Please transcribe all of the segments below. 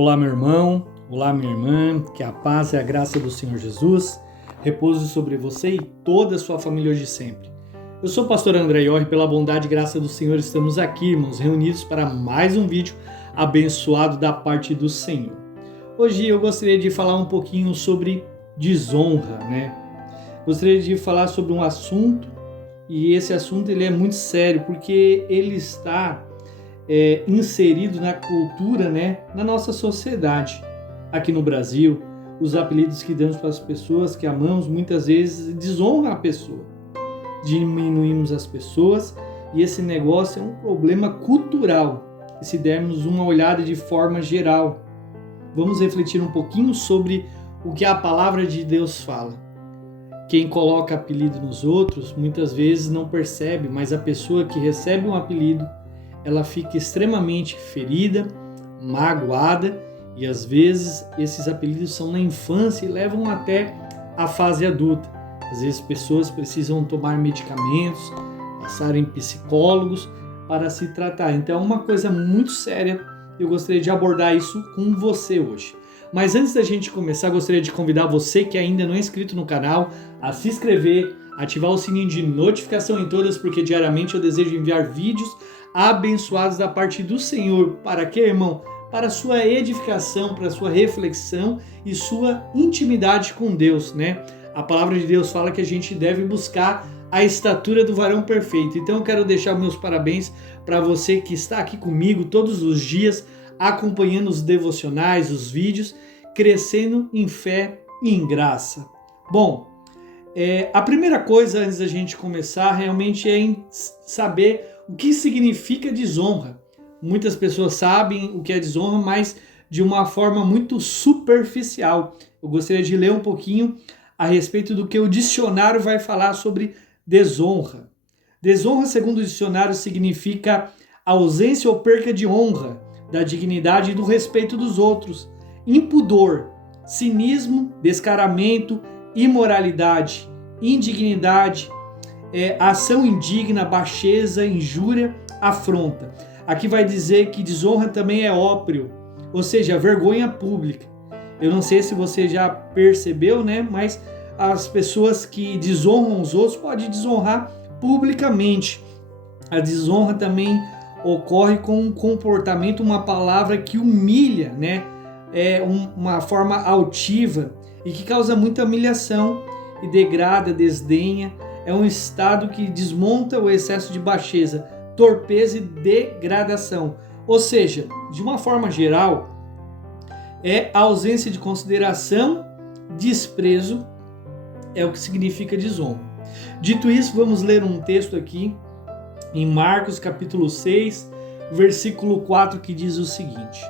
Olá, meu irmão, olá, minha irmã, que a paz e a graça do Senhor Jesus repouse sobre você e toda a sua família hoje e sempre. Eu sou o pastor André Iorri, pela bondade e graça do Senhor estamos aqui, irmãos, reunidos para mais um vídeo abençoado da parte do Senhor. Hoje eu gostaria de falar um pouquinho sobre desonra, né? Gostaria de falar sobre um assunto, e esse assunto ele é muito sério, porque ele está inserido na cultura, né, na nossa sociedade. Aqui no Brasil, os apelidos que damos para as pessoas que amamos muitas vezes desonram a pessoa. Diminuímos as pessoas e esse negócio é um problema cultural. E se dermos uma olhada de forma geral, vamos refletir um pouquinho sobre o que a palavra de Deus fala. Quem coloca apelido nos outros muitas vezes não percebe, mas a pessoa que recebe um apelido ela fica extremamente ferida, magoada e às vezes esses apelidos são na infância e levam até a fase adulta. Às vezes pessoas precisam tomar medicamentos, passar em psicólogos para se tratar. Então é uma coisa muito séria, eu gostaria de abordar isso com você hoje. Mas antes da gente começar, gostaria de convidar você que ainda não é inscrito no canal a se inscrever, ativar o sininho de notificação em todas, porque diariamente eu desejo enviar vídeos abençoados da parte do Senhor. Para quê, irmão? Para sua edificação, para sua reflexão e sua intimidade com Deus, né? A palavra de Deus fala que a gente deve buscar a estatura do varão perfeito. Então eu quero deixar meus parabéns para você que está aqui comigo todos os dias, acompanhando os devocionais, os vídeos, crescendo em fé e em graça. Bom, a primeira coisa antes da gente começar realmente é saber o que significa desonra. Muitas pessoas sabem o que é desonra, mas de uma forma muito superficial. Eu gostaria de ler um pouquinho a respeito do que o dicionário vai falar sobre desonra. Desonra, segundo o dicionário, significa ausência ou perca de honra, da dignidade e do respeito dos outros, impudor, cinismo, descaramento, imoralidade, indignidade, ação indigna, baixeza, injúria, afronta. Aqui vai dizer que desonra também é óprio, ou seja, vergonha pública. Eu não sei se você já percebeu, né? Mas as pessoas que desonram os outros podem desonrar publicamente. A desonra também ocorre com um comportamento, uma palavra que humilha, né? É uma forma altiva e que causa muita humilhação e degrada, desdenha. É um estado que desmonta o excesso de baixeza, torpeza e degradação. Ou seja, de uma forma geral, é a ausência de consideração, desprezo, é o que significa desonra. Dito isso, vamos ler um texto aqui em Marcos capítulo 6, versículo 4, que diz o seguinte: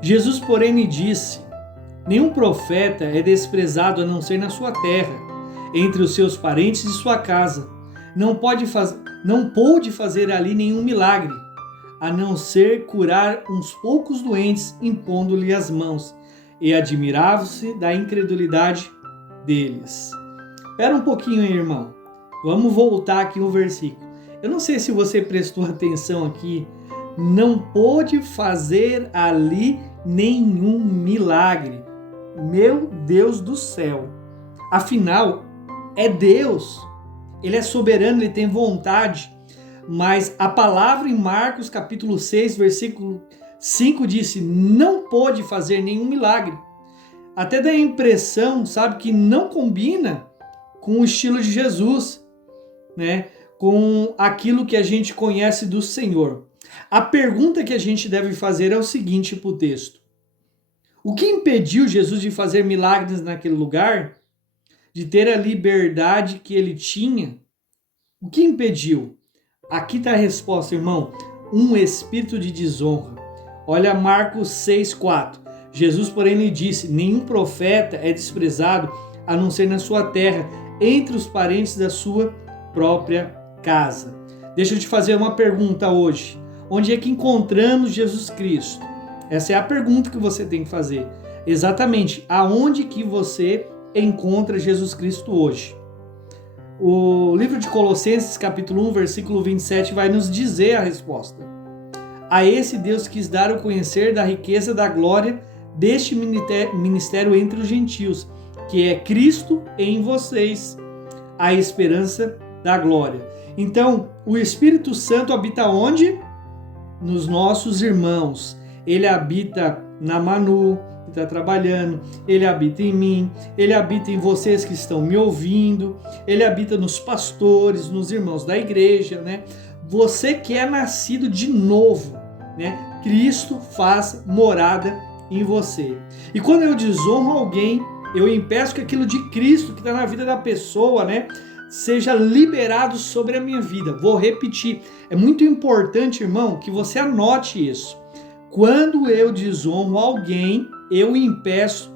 Jesus, porém, lhe disse: nenhum profeta é desprezado a não ser na sua terra, entre os seus parentes e sua casa. Não pôde fazer ali nenhum milagre, a não ser curar uns poucos doentes, impondo-lhe as mãos, e admirava-se da incredulidade deles. Espera um pouquinho aí, irmão. Vamos voltar aqui um versículo. Eu não sei se você prestou atenção aqui. Não pôde fazer ali nenhum milagre. Meu Deus do céu. Afinal, é Deus. Ele é soberano, ele tem vontade. Mas a palavra em Marcos capítulo 6, versículo 5 disse: não pôde fazer nenhum milagre. Até dá a impressão, sabe, que não combina com o estilo de Jesus, né? Com aquilo que a gente conhece do Senhor. A pergunta que a gente deve fazer é o seguinte para o texto: o que impediu Jesus de fazer milagres naquele lugar? De ter a liberdade que ele tinha? O que impediu? Aqui está a resposta, irmão: um espírito de desonra. Olha Marcos 6,4. Jesus, porém, lhe disse: nenhum profeta é desprezado a não ser na sua terra, entre os parentes da sua própria casa. Deixa eu te fazer uma pergunta hoje. Onde é que encontramos Jesus Cristo? Essa é a pergunta que você tem que fazer. Exatamente, aonde que você encontra Jesus Cristo hoje? O livro de Colossenses, capítulo 1, versículo 27, vai nos dizer a resposta. A esse Deus quis dar o conhecer da riqueza da glória deste ministério entre os gentios, que é Cristo em vocês, a esperança da glória. Então, o Espírito Santo habita onde? Nos nossos irmãos. Ele habita na Manu, que está trabalhando, ele habita em mim, ele habita em vocês que estão me ouvindo, ele habita nos pastores, nos irmãos da igreja, né? Você que é nascido de novo, né? Cristo faz morada em você. E quando eu desonro alguém, eu impeço que aquilo de Cristo que está na vida da pessoa, né, seja liberado sobre a minha vida. Vou repetir. É muito importante, irmão, que você anote isso. Quando eu desonro alguém, eu impeço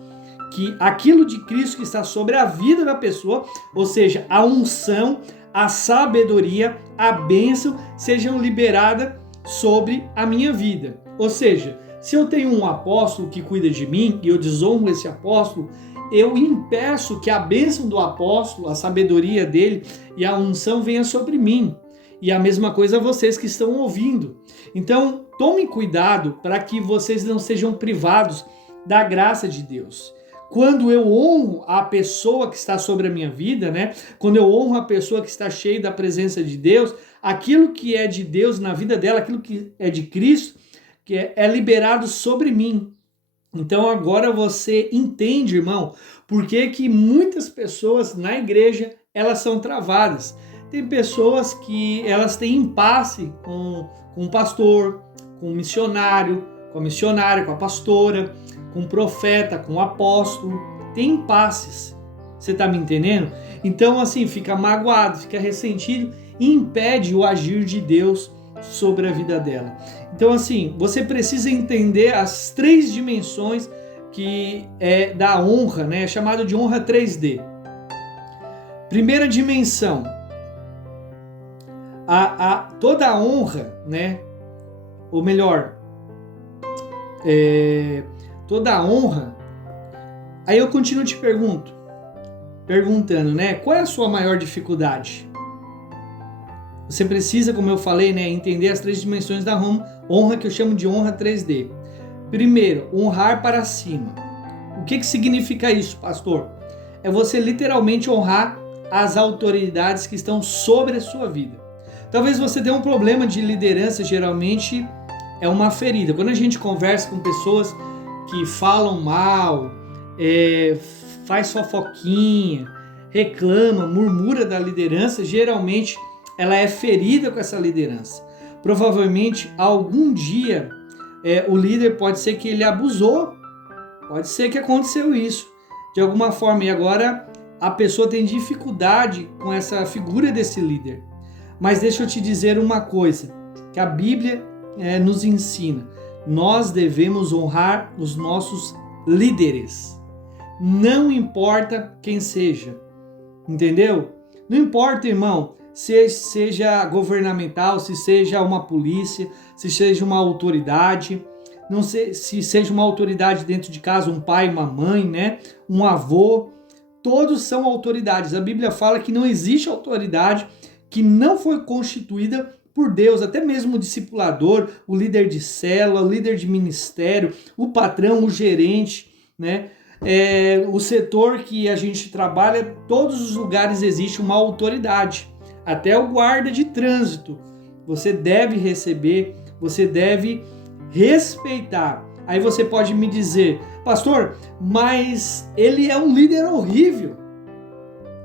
que aquilo de Cristo que está sobre a vida da pessoa, ou seja, a unção, a sabedoria, a bênção, sejam liberadas sobre a minha vida. Ou seja, se eu tenho um apóstolo que cuida de mim e eu desonro esse apóstolo, eu impeço que a bênção do apóstolo, a sabedoria dele e a unção venha sobre mim. E a mesma coisa vocês que estão ouvindo. Então, tomem cuidado para que vocês não sejam privados da graça de Deus. Quando eu honro a pessoa que está sobre a minha vida, né? Quando eu honro a pessoa que está cheia da presença de Deus, aquilo que é de Deus na vida dela, aquilo que é de Cristo, que é liberado sobre mim. Então agora você entende, irmão, por que muitas pessoas na igreja elas são travadas. Tem pessoas que elas têm impasse com o pastor, com o missionário, com a missionária, com a pastora, com o profeta, com o apóstolo. Tem impasses. Você está me entendendo? Então assim, fica magoado, fica ressentido e impede o agir de Deus sobre a vida dela. Então assim, você precisa entender as 3 dimensões que é da honra, né? É chamado de honra 3D. Primeira dimensão, toda a honra, né? Ou melhor, toda a honra. Aí eu continuo te perguntando, né? Qual é a sua maior dificuldade? Você precisa, como eu falei, né, entender as 3 dimensões da honra, que eu chamo de honra 3D. Primeiro, honrar para cima. O que significa isso, pastor? É você literalmente honrar as autoridades que estão sobre a sua vida. Talvez você tenha um problema de liderança, geralmente é uma ferida. Quando a gente conversa com pessoas que falam mal, faz fofoquinha, reclama, murmura da liderança, geralmente ela é ferida com essa liderança. Provavelmente, algum dia, o líder pode ser que ele abusou. Pode ser que aconteceu isso, de alguma forma. E agora, a pessoa tem dificuldade com essa figura desse líder. Mas deixa eu te dizer uma coisa, que a Bíblia nos ensina. Nós devemos honrar os nossos líderes. Não importa quem seja. Entendeu? Não importa, irmão, se seja governamental, se seja uma polícia, se seja uma autoridade, não sei se seja uma autoridade dentro de casa, um pai, uma mãe, né? Um avô, todos são autoridades. A Bíblia fala que não existe autoridade que não foi constituída por Deus, até mesmo o discipulador, o líder de célula, o líder de ministério, o patrão, o gerente, né? O setor que a gente trabalha, todos os lugares existe uma autoridade. Até o guarda de trânsito, você deve receber, você deve respeitar. Aí você pode me dizer, pastor, mas ele é um líder horrível.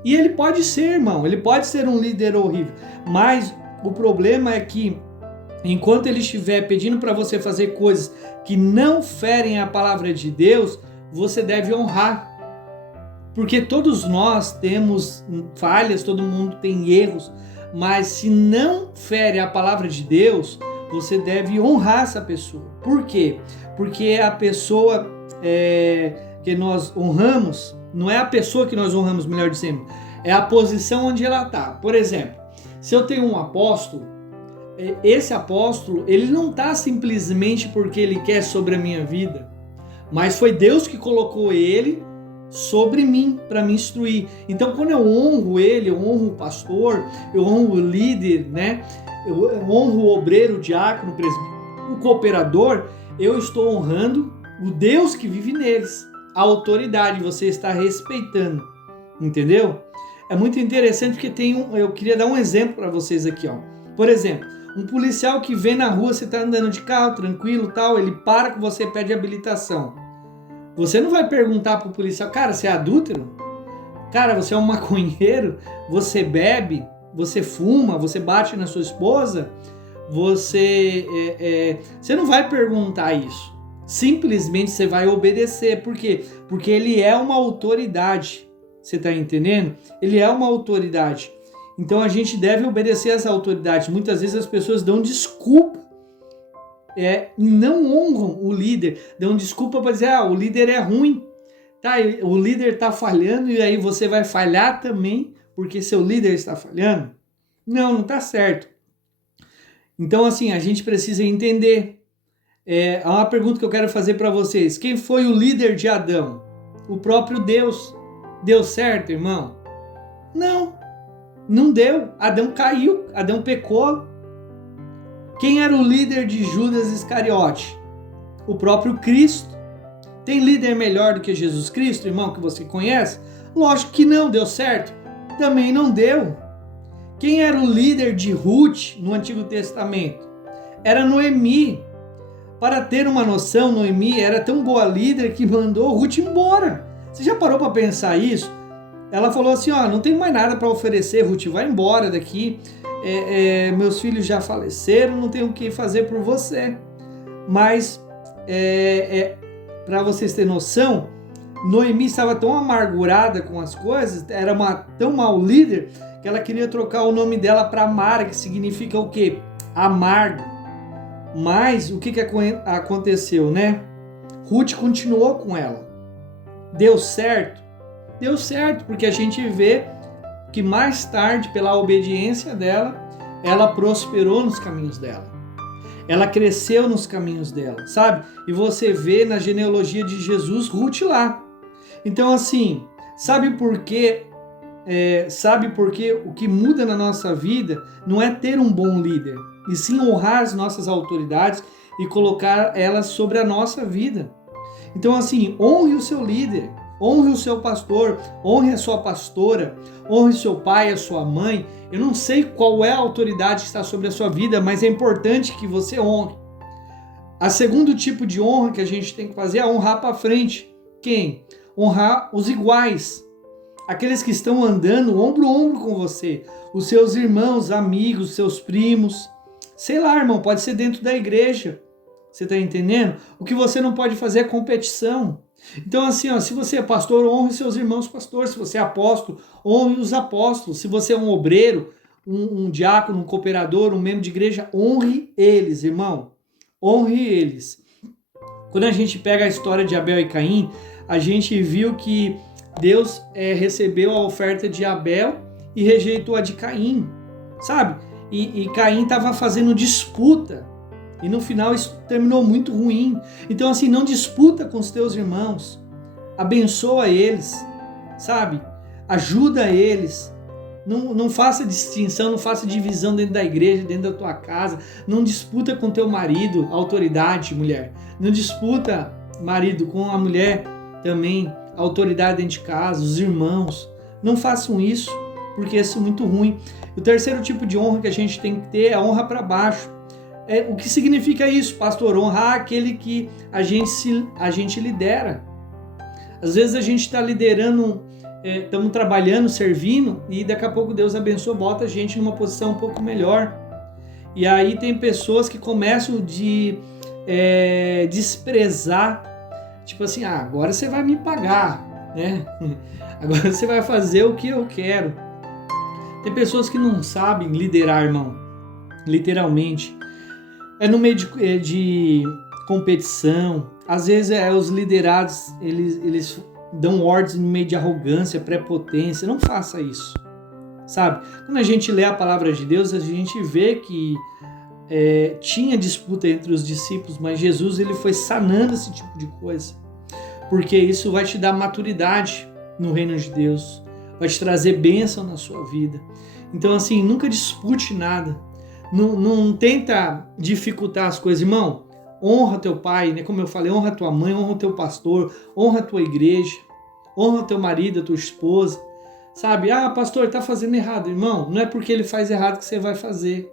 E ele pode ser, irmão, ele pode ser um líder horrível. Mas o problema é que, enquanto ele estiver pedindo para você fazer coisas que não ferem a palavra de Deus, você deve honrar. Porque todos nós temos falhas, todo mundo tem erros, mas se não fere a palavra de Deus, você deve honrar essa pessoa. Por quê? Porque a pessoa que nós honramos, não é a pessoa que nós honramos, melhor dizendo, é a posição onde ela está. Por exemplo, se eu tenho um apóstolo, esse apóstolo, ele não está simplesmente porque ele quer sobre a minha vida, mas foi Deus que colocou ele sobre mim, para me instruir. Então, quando eu honro ele, eu honro o pastor, eu honro o líder, né? Eu honro o obreiro, o diácono, o cooperador, eu estou honrando o Deus que vive neles. A autoridade você está respeitando, entendeu? É muito interessante porque eu queria dar um exemplo para vocês aqui, ó. Por exemplo, um policial que vem na rua, você está andando de carro, tranquilo, tal, ele para com você, pede habilitação. Você não vai perguntar pro policial, cara, você é adúltero? Cara, você é um maconheiro? Você bebe? Você fuma? Você bate na sua esposa? Você não vai perguntar isso. Simplesmente você vai obedecer. Por quê? Porque ele é uma autoridade. Você está entendendo? Ele é uma autoridade. Então a gente deve obedecer às autoridades. Muitas vezes as pessoas dão desculpa e não honram o líder. Dão desculpa para dizer, o líder é ruim. Tá, o líder está falhando e aí você vai falhar também porque seu líder está falhando? Não está certo. Então assim, a gente precisa entender. Há uma pergunta que eu quero fazer para vocês. Quem foi o líder de Adão? O próprio Deus. Deu certo, irmão? Não deu. Adão caiu, Adão pecou. Quem era o líder de Judas Iscariote? O próprio Cristo. Tem líder melhor do que Jesus Cristo, irmão, que você conhece? Lógico que não. Deu certo? Também não deu. Quem era o líder de Ruth no Antigo Testamento? Era Noemi. Para ter uma noção, Noemi era tão boa líder que mandou Ruth embora. Você já parou para pensar isso? Ela falou assim, não tenho mais nada para oferecer, Ruth, vai embora daqui. Meus filhos já faleceram, não tenho o que fazer por você. Mas, para vocês terem noção, Noemi estava tão amargurada com as coisas, era tão mau líder, que ela queria trocar o nome dela para Mara, que significa o quê? Amargo. Mas o que aconteceu, né? Ruth continuou com ela. Deu certo? Deu certo, porque a gente vê que mais tarde, pela obediência dela, ela prosperou nos caminhos dela. Ela cresceu nos caminhos dela, sabe? E você vê na genealogia de Jesus, Ruth lá. Então assim, sabe por quê? O que muda na nossa vida não é ter um bom líder, e sim honrar as nossas autoridades e colocar elas sobre a nossa vida. Então assim, honre o seu líder, honre o seu pastor, honre a sua pastora, honre o seu pai, a sua mãe. Eu não sei qual é a autoridade que está sobre a sua vida, mas é importante que você honre. O segundo tipo de honra que a gente tem que fazer é honrar para frente. Quem? Honrar os iguais. Aqueles que estão andando ombro a ombro com você. Os seus irmãos, amigos, seus primos. Sei lá, irmão, pode ser dentro da igreja. Você está entendendo? O que você não pode fazer é competição. Então assim, se você é pastor, honre seus irmãos pastores. Se você é apóstolo, honre os apóstolos. Se você é um obreiro, um diácono, um cooperador, um membro de igreja, honre eles, irmão. Honre eles. Quando a gente pega a história de Abel e Caim, a gente viu que Deus recebeu a oferta de Abel e rejeitou a de Caim, sabe? E Caim estava fazendo disputa. E no final isso terminou muito ruim. Então assim, não disputa com os teus irmãos. Abençoa eles, sabe? Ajuda eles. Não faça distinção, não faça divisão dentro da igreja, dentro da tua casa. Não disputa com teu marido, autoridade, mulher. Não disputa, marido, com a mulher também, autoridade dentro de casa, os irmãos. Não façam isso, porque isso é muito ruim. O terceiro tipo de honra que a gente tem que ter é a honra para baixo. O que significa isso, pastor? Honrar aquele que a gente lidera. Às vezes a gente está liderando, estamos trabalhando, servindo, e daqui a pouco Deus abençoa, bota a gente numa posição um pouco melhor. E aí tem pessoas que começam a desprezar, tipo assim, agora você vai me pagar, né? Agora você vai fazer o que eu quero. Tem pessoas que não sabem liderar, irmão, literalmente. No meio de competição, às vezes os liderados, eles dão ordens no meio de arrogância, prepotência. Não faça isso, sabe? Quando a gente lê a palavra de Deus, a gente vê que tinha disputa entre os discípulos, mas Jesus ele foi sanando esse tipo de coisa, porque isso vai te dar maturidade no reino de Deus, vai te trazer bênção na sua vida. Então assim, nunca dispute nada. Não tenta dificultar as coisas, irmão. Honra teu pai, né? Como eu falei, honra tua mãe, honra o teu pastor, honra a tua igreja, honra teu marido, a tua esposa. Sabe? Pastor, tá fazendo errado. Irmão, não é porque ele faz errado que você vai fazer.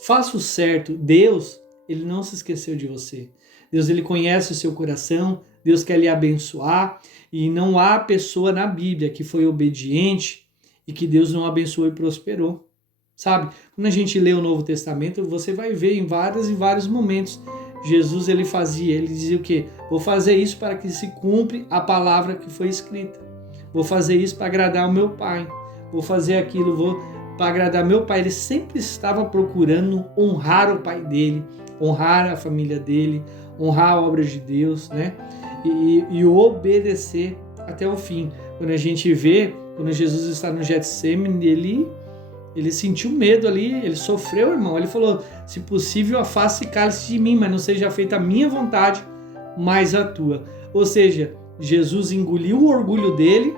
Faça o certo. Deus, ele não se esqueceu de você. Deus, ele conhece o seu coração. Deus quer lhe abençoar. E não há pessoa na Bíblia que foi obediente e que Deus não abençoou e prosperou. Sabe? Quando a gente lê o Novo Testamento, você vai ver em vários momentos. Jesus, ele dizia o quê? Vou fazer isso para que se cumpra a palavra que foi escrita. Vou fazer isso para agradar o meu pai. Vou fazer aquilo, para agradar meu pai. Ele sempre estava procurando honrar o pai dele, honrar a família dele, honrar a obra de Deus, né? E obedecer até o fim. Quando a gente vê, quando Jesus está no Getsêmani, ele sentiu medo ali, ele sofreu, irmão. Ele falou, se possível, afaste esse cálice de mim, mas não seja feita a minha vontade, mas a tua. Ou seja, Jesus engoliu o orgulho dele,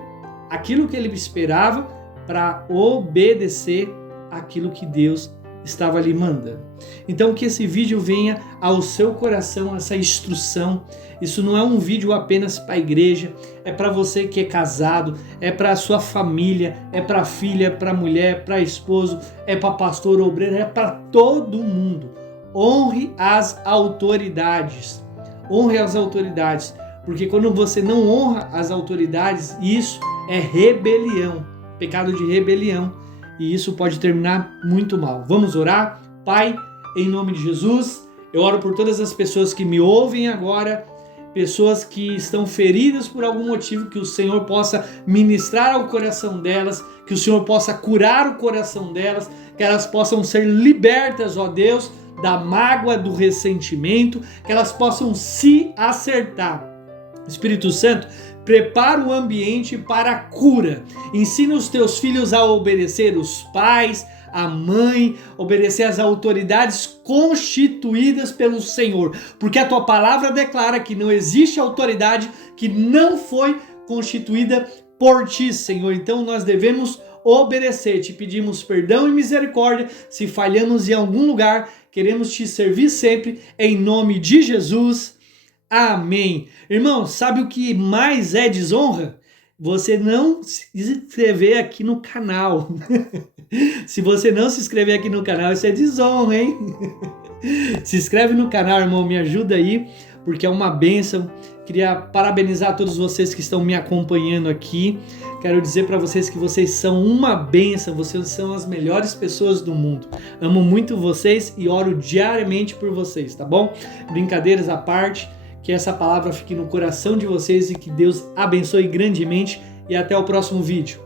aquilo que ele esperava, para obedecer aquilo que Deus estava lhe mandando. Então que esse vídeo venha ao seu coração, essa instrução. Isso não é um vídeo apenas para a igreja, é para você que é casado, é para a sua família, é para a filha, para a mulher, para esposo, é para pastor, obreiro, é para todo mundo. Honre as autoridades. Honre as autoridades, porque quando você não honra as autoridades, isso é rebelião, pecado de rebelião. E isso pode terminar muito mal. Vamos orar? Pai, em nome de Jesus, eu oro por todas as pessoas que me ouvem agora, pessoas que estão feridas por algum motivo, que o Senhor possa ministrar ao coração delas, que o Senhor possa curar o coração delas, que elas possam ser libertas, ó Deus, da mágoa, do ressentimento, que elas possam se acertar. Espírito Santo, prepara o ambiente para a cura. Ensina os teus filhos a obedecer os pais, a mãe, obedecer às autoridades constituídas pelo Senhor. Porque a tua palavra declara que não existe autoridade que não foi constituída por ti, Senhor. Então nós devemos obedecer. Te pedimos perdão e misericórdia se falhamos em algum lugar. Queremos te servir sempre, em nome de Jesus. Amém. Irmão, sabe o que mais é desonra? Você não se inscrever aqui no canal. Se você não se inscrever aqui no canal, isso é desonra, hein? Se inscreve no canal, irmão, me ajuda aí, porque é uma bênção. Queria parabenizar todos vocês que estão me acompanhando aqui. Quero dizer para vocês que vocês são uma bênção, vocês são as melhores pessoas do mundo. Amo muito vocês e oro diariamente por vocês, tá bom? Brincadeiras à parte. Que essa palavra fique no coração de vocês e que Deus abençoe grandemente. E até o próximo vídeo.